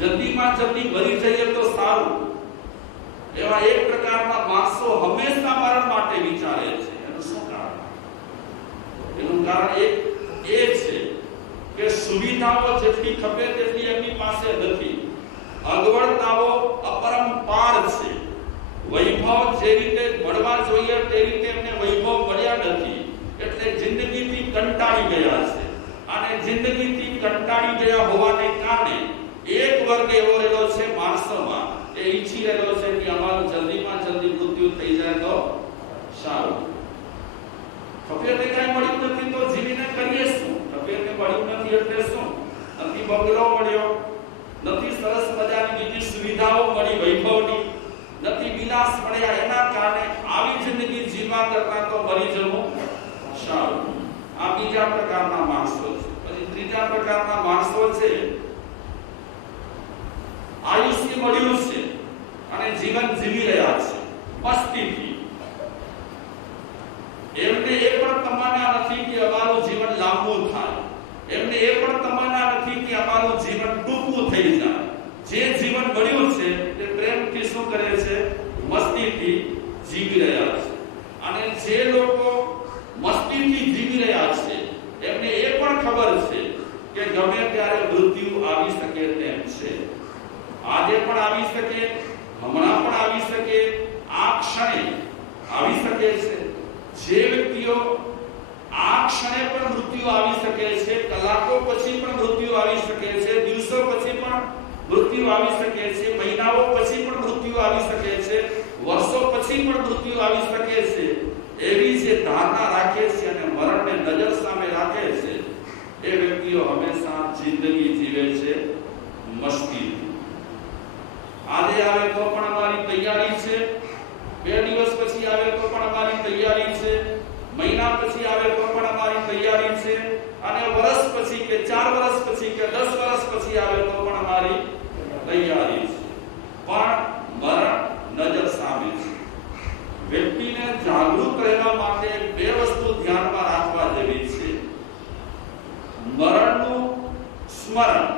જલ્દીમાં જલ્દી મરી જઈએ તો સારું, એવા એક પ્રકારના માણસો હંમેશા મરણ માટે વિચારે છે. એનું શું કારણ? એનું કારણ એક એ છે કે સુવિધાઓ જેટલી ખપે તેટલી એમની પાસે નથી. અગવડતાઓ અપરંપાર છે. વૈભવ જે રીતે મળવા જોઈએ તે રીતે એમને વૈભવ મળ્યા નથી, એટલે જિંદગીથી કંટાળી ગયા છે. અને જિંદગીથી કંટાળી ગયા હોવાને કારણે એક વર્ગ એવો રહેલો છે માણસોમાં, એ ઈચ્છી રહેલો છે કે અમારું જલ્દીમાં જલ્દી મૃત્યુ થઈ જાય તો સારું. ખપેને કઈ મળ્યું નથી તો જીવીને કરીએ શું? ખપેને મળ્યું નથી એટલે શું? નથી બંગલો મળ્યો, નથી સરસ મજાની બીજી સુવિધાઓ મળી વૈભવની, નથી વિલાસ મળ્યા, એના કારણે આવી જિંદગી જીવવા કરતા તો મરી જવું સારું. આ બીજા પ્રકારના માણસો છે. પછી ત્રીજા પ્રકારના માણસો છે, આયુષ્ય મળ્યું છે અને જીવન જીવી રહ્યા છે મસ્તીથી. એમને એ પણ તમન્ના નથી કે અમારું જીવન લાંબુ થાય, એમને એ પણ તમન્ના નથી કે અમારું જીવન ટૂંકું થઈ જાય. જે જીવન મળ્યું છે તે પ્રેમથી શું કરે છે? મસ્તીથી જીવી રહ્યા છે. અને જે લોકો મસ્તીથી જીવી રહ્યા છે એમને એ પણ ખબર છે કે ગમે ત્યારે મૃત્યુ આવી શકે તેમ છે. આજે પણ આવી શકે, હમણાં પણ આવી શકે, આ ક્ષણે આવી શકે છે. જે વ્યક્તિઓ આ ક્ષણે પણ મૃત્યુ આવી શકે છે, કલાકો પછી પણ મૃત્યુ આવી શકે છે, દિવસો પછી પણ મૃત્યુ આવી શકે છે, મહિનાઓ પછી પણ મૃત્યુ આવી શકે છે, વર્ષો પછી પણ મૃત્યુ આવી શકે છે, એવી જે ધારણા રાખે છે અને મરણને નજર સામે રાખે છે, એ વ્યક્તિઓ હંમેશા જિંદગી જીવે છે મસ્તીથી. આજે આવે તો પણ અમારી તૈયારી છે, 2 દિવસ પછી આવે તો પણ અમારી તૈયારી છે, મહિના પછી આવે તો પણ અમારી તૈયારી છે, અને વર્ષ પછી કે 4 વર્ષ પછી કે 10 વર્ષ પછી આવે તો પણ અમારી તૈયારી છે. પણ મરણ નજર સામે છે. વ્યક્તિને જાગૃત રહેવા માટે 2 વસ્તુ ધ્યાનમાં રાખવા જેવી છે. મરણનું સ્મરણ.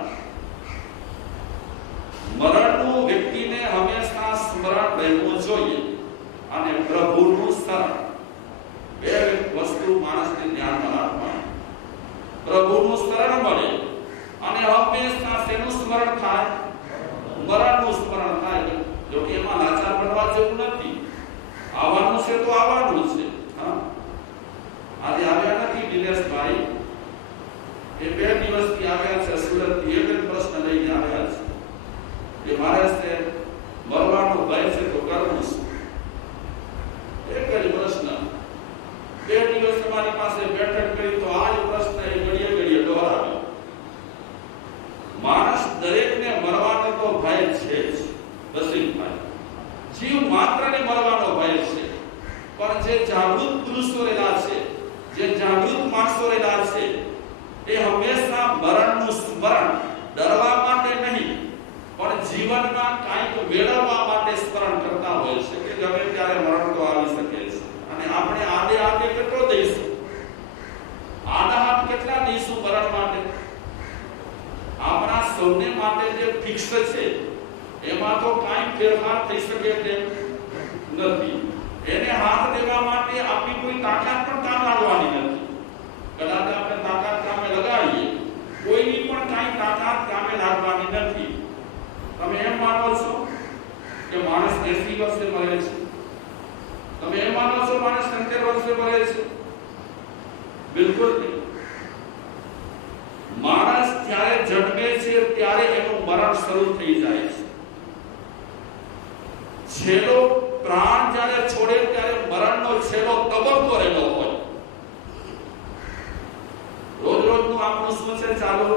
મરણનું વ્યક્તિને હંમેશા સ્મરણ રહેવું જોઈએ, અને પ્રભુનું શરણ. 2 વસ્તુ માણસને ધ્યાનમાં રાખવાની. પ્રભુનું શરણ મળે અને હંમેશા શેનું સ્મરણ થાય? મરણનું સ્મરણ થાય. જો કે એમાં લાચાર બનવા જેવું નથી. આવવાનું છે તો આવવાનું છે. આજે આવ્યા નથી દિનેશભાઈ, એ 2 દિવસથી આવ્યા છે સુરતથી. એક જ પ્રશ્ન લઈને આવ્યા છે કે મારે છે મરવાનો ભય છે તો કરવું શું? એક જ પ્રશ્ન. 2 દિવસ તમારી પાસે બેઠક કરી તો આ જ પ્રશ્ન એ ઘડીએ ઘડીએ દોહરાવ્યો. માણસ દરેકને મરવાનો તો ભય છે જ રસિકભાઈ. જીવ માત્રને મરવાનો ભય છે, પણ જે જાગૃત પુરુષો રહેલા છે, જે જાગૃત માણસો રહેલા છે, એ હંમેશા મરણનું સ્મરણ ડરવા માટે નહીં પણ જીવનમાં કંઈક મેળવવા માટે સ્મરણ કરતા હોય છે કે ગમે ત્યારે મરણ તો આવી શકે છે. અને આપણે આદે આદે કેટલો દઈશું? આડા હાથ કેટલા દઈશું મરણ માટે? આપણા સૌને માટે જે ફિક્સ છે એમાં તો કાંઈ ફેરફાર થઈ શકે તેમ નથી. એને હાથ દેવા માટે આપણી કોઈ તાકાત પણ કામ લાગવાની નથી. કદાચ આપણે તાકાત કામે લગાડીએ, કોઈની પણ કાંઈ તાકાત કામે લાગવાની નથી. તમે એમ માનો છો કે માણસ 80 વર્ષે મરે છે? તમે એમ માનો છો માણસ 70 વર્ષે મરે છે? બિલકુલ નહીં. માણસ જ્યારે જન્મે છે ત્યારે એનું મરણ શરૂ થઈ જાય છે. છેલ્લો પ્રાણ જ્યારે છોડે ત્યારે મરણનો છેલ્લો તબક્કો રહેલો હોય. રોજ રોજનું આપણું શું છે ચાલુ?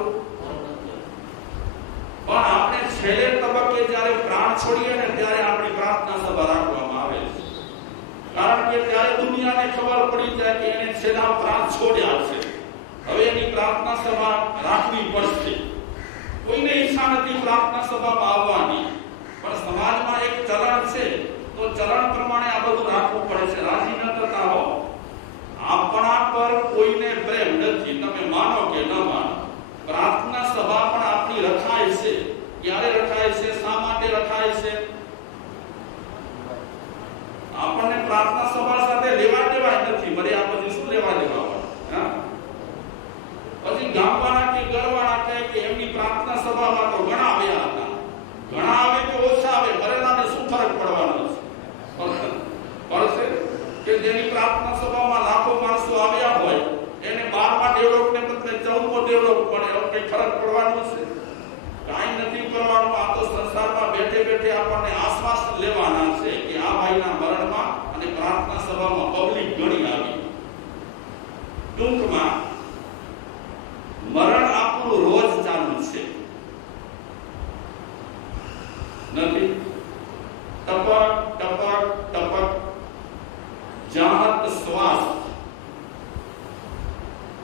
પણ આપણે છેલ્લે તબક્કે જ્યારે પ્રાણ છોડીએ ને ત્યારે આપણી પ્રાર્થના સભા રાખવામાં આવે છે. કારણ કે ત્યારે દુનિયાને ખબર પડી જાય કે એને છેલ્લા પ્રાણ છોડ્યા છે, હવે એની પ્રાર્થના સભા રાખવી પડશે. કોઈને ઈચ્છા નથી પ્રાર્થના સભામાં આવવાની, પણ સમાજમાં એક ચલણ છે તો ચલણ પ્રમાણે આ બધું રાખવું પડે છે. રાજી ન થતા હો. આપણા પર કોઈને પ્રેમ નથી, તમે માનો કે ન માનો. પ્રાર્થના સભા પણ આપણી રખાય છે ક્યારે રખાય છે, શા માટે રખાય છે? આપણને પ્રાર્થના સભા સાથે લેવા દેવા નથી, મર્યા પછી શું લેવા દેવા હોય? હા, પછી ગામવાળા કે ગરવાળા કહે કે એમની પ્રાર્થના સભામાં તો ઘણા આવ્યા હતા, ઘણા આવે કે ઓછા આવે, મરેલાને શું ફરક પડવાનો છે? પડશે કે જેની પ્રાર્થના સભામાં લાખો માણસો આવ્યા હોય એને 12મા ડેવલપને બદલે 14મો ડેવલપ પડે, એવો કઈ ફરક પડવાનો છે? કાંઈ નથી કરવાનું. આ તો સંસારમાં બેઠે બેઠે આપણને આશ્વાસન લેવાના છે કે આ ભાઈના મરણમાં અને પ્રાર્થના સભામાં પબ્લિક ઘણી આવી. ટૂંકમાં મરણ આપણું રોજ ચાલુ છે, નથી? ટપક ટપક ટપક જાહત શ્વાસ.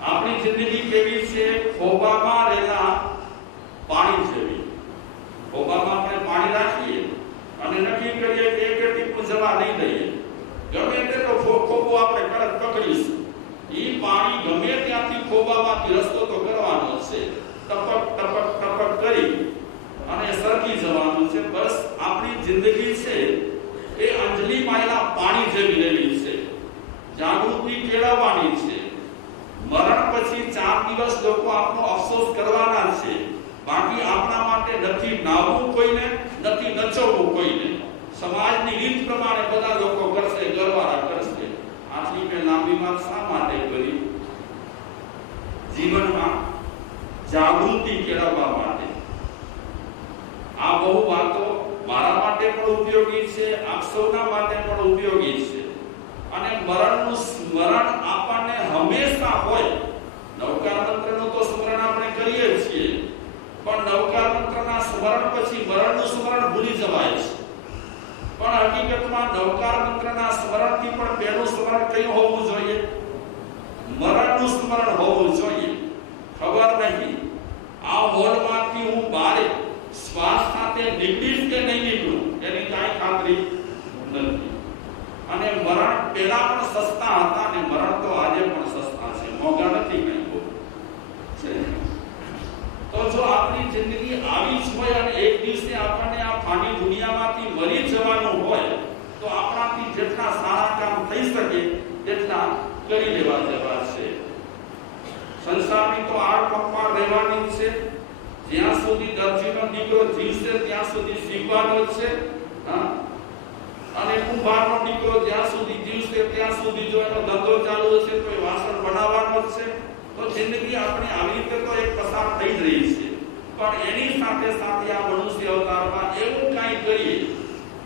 આપણી જિંદગી કેવી છે? ખોબામાં રહેલા પાણી જેવી. ખોબામાં આપણે પાણી રાખીએ અને નક્કી કરીએ કે એક ટીપું જવા નહીં દઈએ, ગમે તેટલો ખોબો આપણે કડક પકડીશું, એ પાણી ગમે ત્યાંથી ખોબામાંથી રસ્તો તો કરવાનો છે, ટપક ટપક ટપક કરી અને સરકી જવાનું છે. બસ આપણી જિંદગી છે એ અંજલિ માયલા પાણી જેવી રહેલી છે, જાગૃતિ કેળવવાની છે. મરણ પછી 4 દિવસ લોકો આપણો અફસોસ કરવાના છે, બાકી આપણા માટે નથી નાવું કોઈને, નથી નચવવું કોઈને. સમાજની રીત પ્રમાણે બધા લોકો કરશે, ગરવાળા કરશે. આટલી મેં લાંબી વાત શા માટે કરી? જીવનમાં જાગૃતિ કેળવવા માટે. આ બહુ વાતો મારા માટે પણ ઉપયોગી છે, આપ સૌના માટે પણ ઉપયોગી છે. અને મરણનું સ્મરણ આપણને હંમેશા હોય. નવકાર મંત્રનું તો સ્મરણ આપણે કરીએ છીએ, પણ નવકાર મંત્રના સ્મરણ પછી મરણનું સ્મરણ ભૂલી જવાય છે. પણ હકીકતમાં નવકાર મંત્રના સ્મરણથી પણ પહેલું સ્મરણ કયું હોવું જોઈએ? મરણનું સ્મરણ હોવું જોઈએ. ખબર નહીં આ હોલમાંથી હું બારે શ્વાસ સાથે નીકળીશ કે નહીં નીકળું એની કાંઈ ખાતરી નથી. અને મરણ પહેલા પણ સસ્તા હતા અને મરણ તો આજે પણ સસ્તા છે, મોંઘા નથી કઈ બહુ છે. તો જો આપણી જિંદગી આવી જ હોય અને એક દિવસે આપણને આ ફાની દુનિયામાંથી મરી જવાનું હોય તો આપણાથી જેટલા સારા કામ થઈ શકે તેટલા કરી લેવા જેવા છે. સંસારની તો આડ પંપાળ રહેવાની છે. જ્યાં સુધી દરજીનો દીકરો જીવશે ત્યાં સુધી શીખવાનો છે. અને કુંભારનો દીકરો જ્યાં સુધી જીવશે ત્યાં સુધી જો એનો ધંધો ચાલુ હશે તો એ વાસણ બનાવવાનો છે. તો જિંદગી આપણી આવી રીતે તો એક પસાર થઈ જ રહી છે, પણ એની સાથે સાથે આ મનુષ્ય અવતારમાં એવું કંઈ કરીએ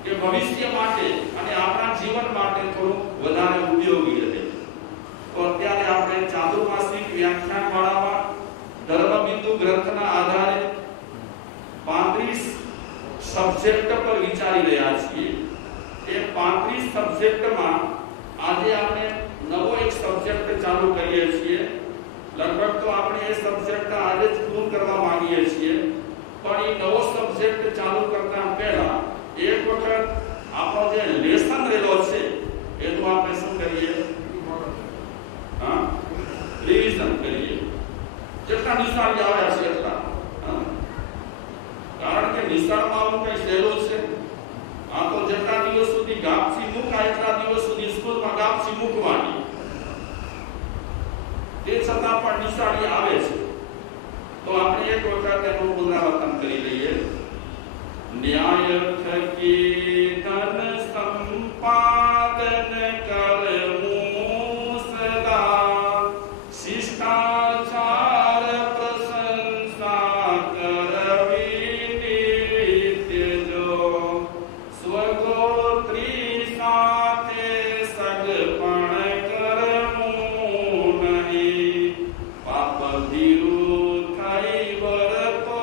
કે ભવિષ્ય માટે અને આપણા જીવન માટે થોડું વધારે ઉપયોગી રહે. તો અત્યારે આપણે ચાતુર્માસિક વ્યાખ્યાનમાળામાં ધર્મબિંદુ ગ્રંથના આધારે 35 સબ્જેક્ટ પર વિચારી રહ્યા છીએ. એ 35 સબ્જેક્ટમાં આજે આપણે નવો એક સબ્જેક્ટ ચાલુ કરીએ છીએ. લગભગ તો આપણે એ સબ્જેક્ટ આજે જ પૂર્ણ કરવા માંગીએ છીએ, પણ એ નવો સબ્જેક્ટ ચાલુ કરતા પહેલા એક વખત આપણો જે લેસન રહેલો છે એનું આપણે શું કરીએ? રિવિઝન કરીએ. જેટલા નિશાળ આવ્યા છે એટલા, કારણ કે નિશાળમાં આવું કઈ સહેલું છે? આ તો જેટલા દિવસ સુધી ગાપસી મૂકાય એટલા દિવસ સુધી સ્કૂલમાં ગાપસી મૂકવાની. તે છતાં પણ નિશાળી આવે છે. તો આપણે એક વખત એનું પુનરાવર્તન કરી લઈએ. ન્યાય થકી ધન સંપાદન કરવું સદા, શિષ્ટાચાર પ્રશંસા કરવી નિત્ય જો, સ્વગોત્રી સાથે સગપણ કરવું નહીં, પાપ ભીરુ થઈ વર્તો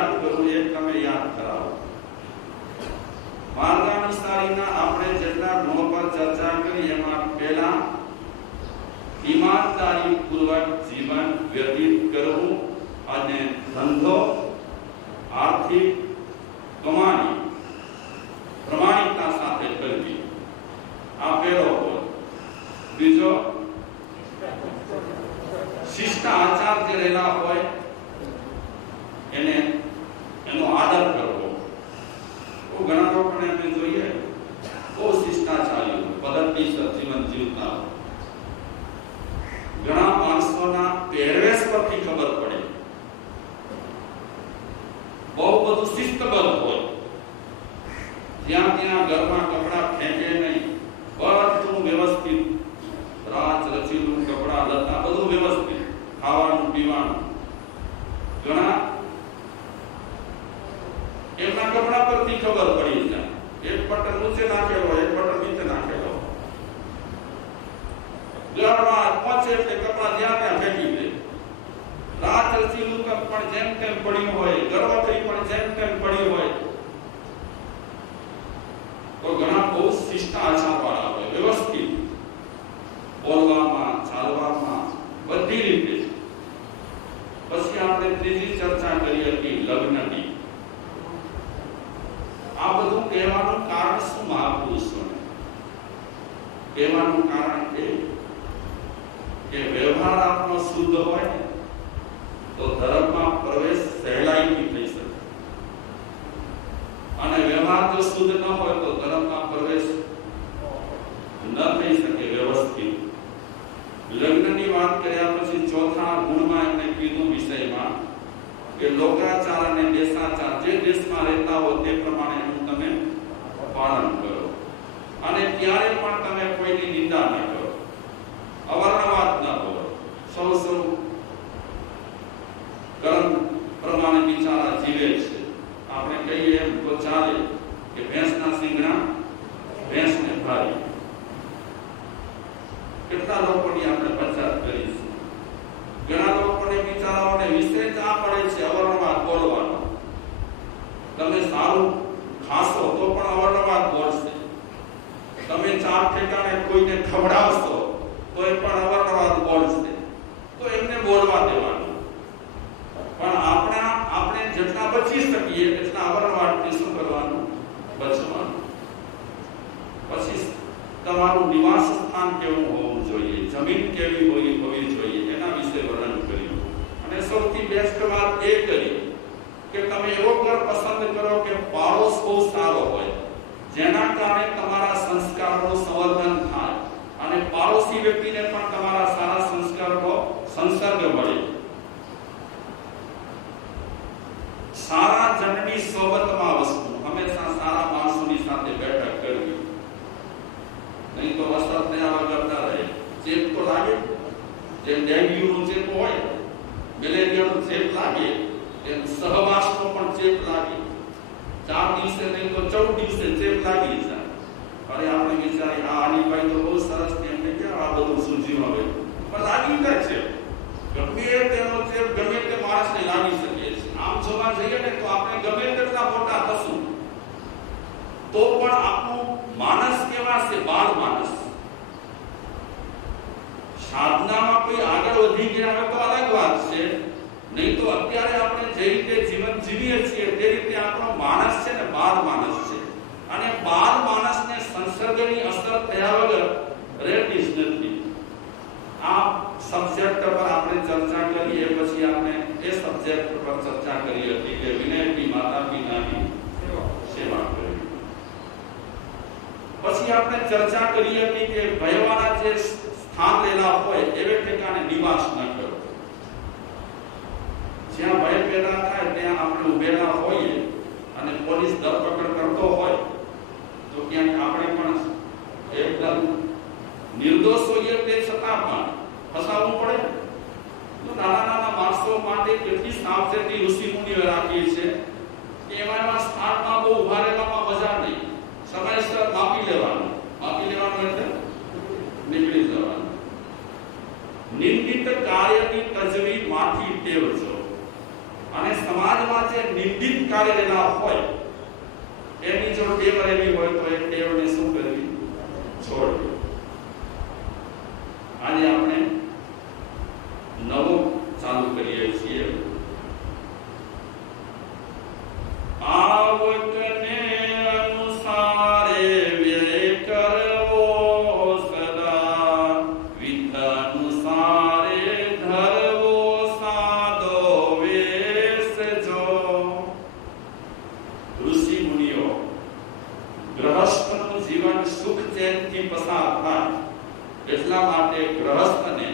યાદ કરું, એક તમે યાદ કરાવો. માર્ગાનુસારીના આપણે જેટલા ગુણો પર ચર્ચા કરી એમાં પહેલા ઈમાનદારી પૂર્વક જીવન વ્યતીત કરવું અને ધંધો આર્થિક કમાણી પ્રમાણિકતા સાથે કરવી, આ પહેલો હોય. બીજો શિષ્ટાચાર જે રહેલા હોય એનો આદર કરવો. તો ઘણા લોકોને આપણે જોઈએ બહુ શિષ્ટાચારી પદ્ધતિસર જીવન જીવતા. ઘણા માણસોના પહેરવેશ પરથી ખબર પડે બહુ બધું શિસ્તબદ્ધ હોય. જ્યાં ત્યાં ઘરમાં કપડા ફેંકે નહીં, બધું વ્યવસ્થિત, રાચ રચીલું કપડા લતા બધું વ્યવસ્થિત, ખાવાનું પીવાનું. ઘણા એમના કપડા પરથી ખબર પડી જાય. એક બટન ઊંચે નાખેલો, એક બટન નીચે નાખેલો. ઘરમાં પહોંચે એટલે કપડા જ્યાં ત્યાં ફેંકી દે. રાત રચીલું પણ જેમ તેમ પડ્યું હોય, ગર્વકરી પણ જેમ તેમ પડ્યું હોય. તો ઘણા બહુ શિષ્ટાચાર વાળા હોય, વ્યવસ્થિત બોલવામાં, ચાલવામાં, બધી રીતે. પછી આપણે ત્રીજી ચર્ચા કરી હતી લગ્નની. આ બધું કહેવાનું કારણ શું? મહાપુરુષોને કહેવાનું કારણ એ કે વ્યવહાર આપણો શુદ્ધ હોય તો ધર્મમાં પ્રવેશ સહેલાઈથી થઈ શકે, અને વ્યવહાર જો શુદ્ધ ન હોય તો ધર્મમાં પ્રવેશ ન થઈ શકે વ્યવસ્થિત. લગ્નની વાત કર્યા પછી ચોથા ગુણમાં એમને કીધું વિષયમાં કે લોકાચાર અને દેશાચાર, જે દેશમાં રહેતા હો તે પ્રમાણે એનું તમે પાલન કરો, અને ત્યારે પણ તમે કોઈની નિંદા ન કરો, અવર્ણવાદ ન કરો. સૌ કર્મ પ્રમાણે બિચારા જીવે છે. આપણે કહીએ એમ તો ચાલે કે ભેંસના સિંગણા ભેંસને ભારી. કેટલા લોકોની આપણે પંચાયત કરી છે. ઘણા લોકોને બિચારાઓને વિશેષ આ પડે છે અવર્ણવાદ બોલવાનો. તમે સારું ખાશો તો પણ અવર્ણવાદ બોલશે. તમે ચાર ઠેકાણે કોઈને ખવડાવશો તો એ પણ અવર્ણવાદ બોલશે. તો એમને બોલવા દેવાનું. પણ આપણે જેટલા બચી શકીએ એટલા અવર્ણવાદથી શું કરવાનું? બચવાનું. પછી તમારું નિવાસ સ્થાન કેવું હોવું જોઈએ, જમીન કેવી હોવી જોઈએ, એના વિશે વર્ણન કર્યું. અને સૌથી બેસ્ટ વાત એ કરી કે તમે એવો ઘર પસંદ કરો કે પાડોશ બહુ સારો હોય, જેના કારણે તમારા સંસ્કારોનું સંવર્ધન થાય અને પાડોશી વ્યક્તિને પણ તમારા સારા સંસ્કારનો સંસર્ગ મળે. સારા જનની સોબતમાં વસ્તુ, હંમેશા સારા માણસોની સાથે બેઠક કરવી, નહીં તો અસર થયા વગર ના રહે. ચેપ તો લાગે, જેમ ડેન્ગ્યુનો ચેપ હોય, મેલેરિયાનો ચેપ લાગે, એમ સહવાસનો પણ ચેપ લાગે. 4 દિવસે નહીં તો 14 દિવસે ચેપ લાગી જાય. અરે આપણે વિચારી આની ભાઈ તો બહુ સરસ ને એમને કે આ બધું સૂઝ્યું હવે, પણ લાગી જાય છે. ગમે તેનો ચેપ ગમે તે માણસને લાગી શકે છે. આમ જોવા જઈએ ને તો આપણે ગમે તેટલા મોટા થશું તો પણ આપણું માનસ કેવા છે? બાળ માનસ. સાધનામાં કોઈ આગળ વધી ગયા હોય તો અલગ વાત છે, નહીં તો અત્યારે આપણે જે રીતે જીવન જીવીએ છીએ તે રીતે આપણો માનસ છે ને બાળ માનસ છે. અને બાળ માનસને સંસર્ગની અસર થયા વગર રહેતી જ નથી. આ સબ્જેક્ટ પર આપણે ચર્ચા કરીએ પછી આપણે એ સબ્જેક્ટ પર ચર્ચા કરી હતી કે વિનયથી માતા પિતાની સેવા કરવી. પછી આપણે ચર્ચા કરી હતી કે ભયવાળા જે સ્થાન લેલા હોય એવે ઠેકાણે નિવાસ ન કરો. જ્યાં ભય પેદા થાય ત્યાં આપણે ઉભેલા હોઈએ અને પોલીસ ધરપકડ કરતો હોય તો ક્યાંક આપણે પણ એકદમ નિર્દોષ હોઈએ તે છતાં પણ ફસાવવું પડે. તો નાના નાના માણસો માટે કેટલી સાવચેતી ઋષિ મુનિઓ રાખી છે કે એમાં સ્થાનમાં બહુ ઉભા રહેવામાં મજા નહીં. સમયસર માપી લેવાનું એટલે નીકળી જવાનું. નિંદિત કાર્યની તજવી માંથી ટેવજો. અને સમાજમાં જે નિંદિત કાર્યના હોય એની જો ટેવ રહેલી હોય તો એ ટેવને શું કરવી? છોડવી. આજે આપણે નવો ચાલુ કરીએ છીએ. આવકને અનુસારે વ્યય કરવો સદા, વિધ અનુસારે ધરવો સાદો વેશ જો. ઋષિ મુનિઓ ગ્રહસ્થનું જીવન સુખ ચેનથી પસાર થાય એટલા માટે ગ્રહસ્થને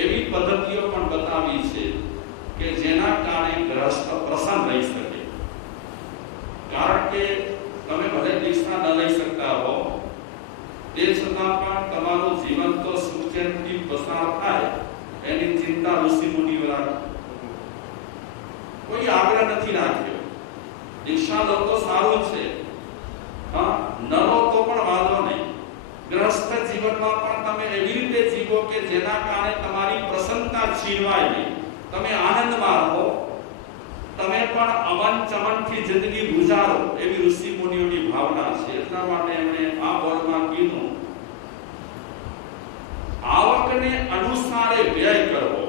એવી પદ્ધતિઓ પણ બતાવી છે કે જેના કારણે ગ્રહસ્થ પ્રસન્ન રહી શકે. કારણ કે તમે ભલે દીક્ષા ન લઈ શકતા હો તે છતાં પણ તમારું જીવન તો સુખચેનથી પસાર થાય એની ચિંતા ઋષિ મુનિઓ રાખે. કોઈ આગ્રહ નથી રાખ્યો. દીક્ષા લો તો સારું છે, હા, ન લો તો પણ વાંધો નહીં. ગ્રહસ્થ જીવનમાં પણ તમે એવી રીતે જીવો કે જેના કારણે તમારી પ્રસન્નતા છીનવાય નહીં, તમે આનંદમાં રહો, તમે પણ અમન ચમનથી જિંદગી ગુજારો, એવી ઋષિ મુનિઓની ભાવના છે. એટલા માટે એમણે આ બોલમાં કીધું આવકને અનુસારે વ્યય કરવો.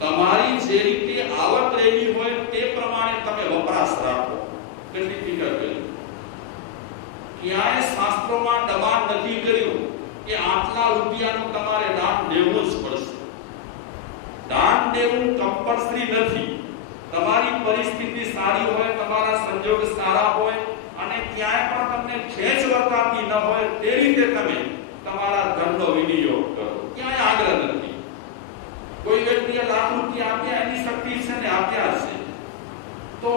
તમારી જે રીતે આવક રહેલી હોય તે પ્રમાણે તમે વપરાશ રાખો. કેટલી ફિકર કરી. ક્યાંય શાસ્ત્રોમાં દબાણ નથી કર્યું કે આટલા રૂપિયાનું તમારે દાન દેવું જ પડશે. દાન દેવું કમ્પલ્સરી નથી. તમારી પરિસ્થિતિ સારી હોય, તમારા સંજોગ સારા હોય અને ક્યાંય પણ તમને ખેંચ વર્તાતી ન હોય તે રીતે તમે તમારા ધનનો વિનિયોગ કરો. ક્યાંય આગ્રહ નથી. કોઈ વ્યક્તિએ લાખ રૂપિયા આપ્યા, એની શક્તિ છે ને આપ્યા છે, તો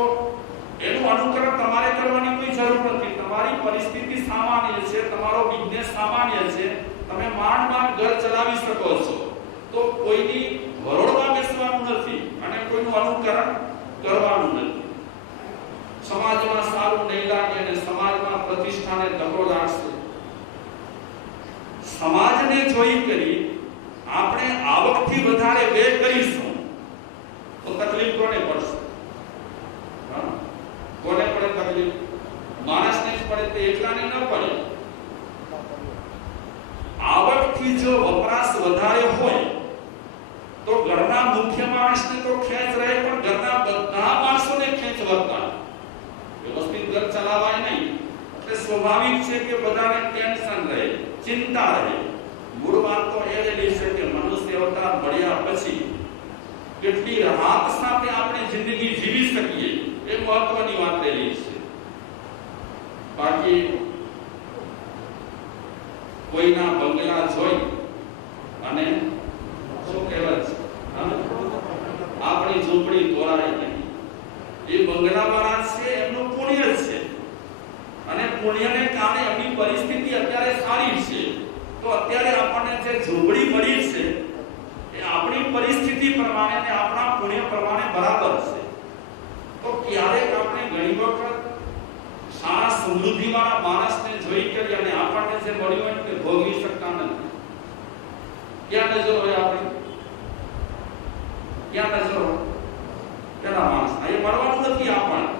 એનું અનુકરણ તમારે કરવાની કોઈ જરૂર નથી. તમારી પરિસ્થિતિ સામાન્ય છે, તમારો બિઝનેસ સામાન્ય છે, તમે માંડ માંડ ઘર ચલાવી શકો છો, તો કોઈની વરોડમાં બેસવાનું નથી અને કોઈનું અનુકરણ કરવાનું નથી. સમાજમાં સારું નહીં લાગે અને સમાજમાં પ્રતિષ્ઠાને ધક્કો લાગશે. સમાજને જોઈ કરી આપણે આવકથી વધારે વ્યય કરીશું તો તકલીફ કોને પડશે? કોને પડે તકલીફ? માણસને જ પડે, તે એકલાને ન પડે. આવકથી જો વપરાશ વધારે હોય તો ઘરના મુખ્ય માણસને તો ખેંચ રહે, પણ ઘરના બધા માણસોને ખેંચ વર્તાય. વ્યવસ્થિત ઘર ચલાવાય નહીં એટલે સ્વાભાવિક છે કે બધાને ટેન્શન રહે, ચિંતા રહે. મૂળ વાત તો એ રહેલી છે કે મનુષ્ય અવતાર મળ્યા પછી કેટલી રાહત સાથે આપણે જિંદગી જીવી શકીએ એ મહત્વની વાત રહેલી છે. બાકી કોઈના બંગલા જોઈ અને શું કહેવાય છે, આપણી ઝૂંપડી તોરાય નહીં. એ બંગલાવાળા છે એમનું પુણ્ય છે અને પુણ્યને કારણે એમની પરિસ્થિતિ અત્યારે સારી છે, તો અત્યારે આપણને જે ઝૂંપડી મળી છે એ આપણી પરિસ્થિતિ પ્રમાણે અને આપણા પુણ્ય પ્રમાણે બરાબર છે. તો ક્યારેક આપણે ઘણી વખત સારા સમૃદ્ધિવાળા માણસને જોઈ કરી અને આપણને જે મળ્યું હોય તે ભોગવી શકતા નથી. ક્યાં નજર હોય આપણી? ક્યાં નજર હોય? પેલા માણસ એ મળવાનું નથી આપણને.